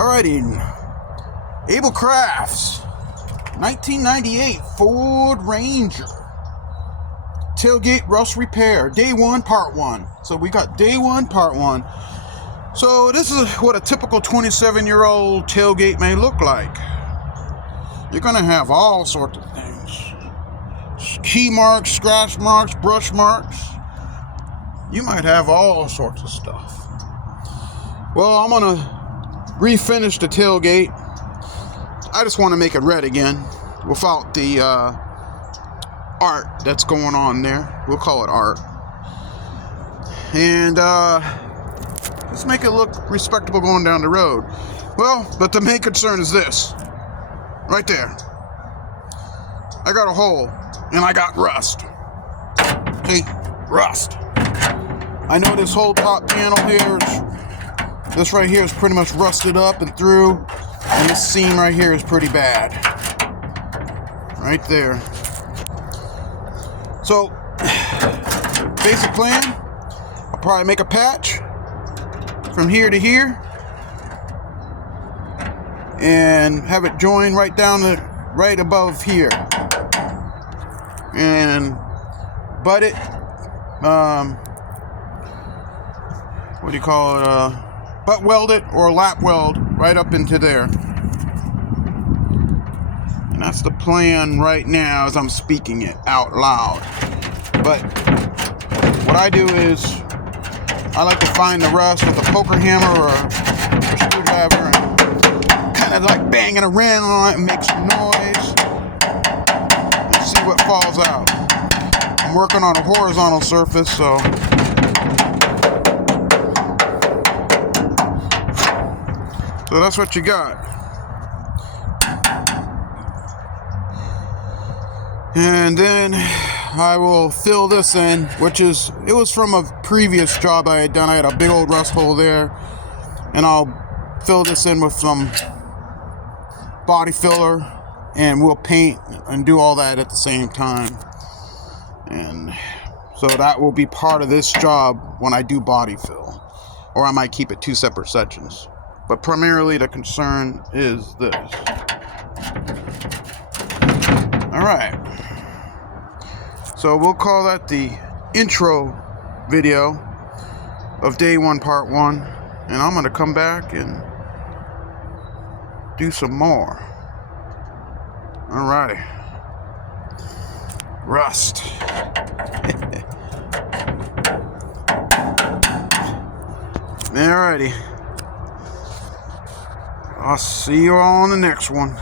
Alrighty, Ablecraft's 1998 Ford Ranger tailgate rust repair, day one, part one. So we got day one, part one. So this is what a typical 27-year-old tailgate may look like. You're gonna have all sorts of things: key marks, scratch marks, brush marks. You might have all sorts of stuff. Well, I'm gonna refinish the tailgate. I just want to make it red again without the art that's going on there. We'll call it art. And let's make it look respectable going down the road. Well, but the main concern is this. Right there. I got a hole and I got rust. See? Rust. I know this whole top panel here is, this right here is pretty much rusted up and through, and this seam right here is pretty bad. Right there. So, basic plan, I'll probably make a patch from here to here and have it join right down the, right above here. And butt it, what do you call it, butt weld it or lap weld right up into there. And that's the plan right now as I'm speaking it out loud. But what I do is I like to find the rust with a poker hammer or a screwdriver and kind of like banging around on it and make some noise and see what falls out. I'm working on a horizontal surface, so that's what you got. And then I will fill this in, which is, it was from a previous job I had done. I had a big old rust hole there. And I'll fill this in with some body filler, and we'll paint and do all that at the same time. And so that will be part of this job when I do body fill. Or I might keep it two separate sections. But primarily the concern is this. Alright. So we'll call that the intro video of day one, part one. And I'm going to come back and do some more. Alrighty. Rust. Alrighty. I'll see you all on the next one.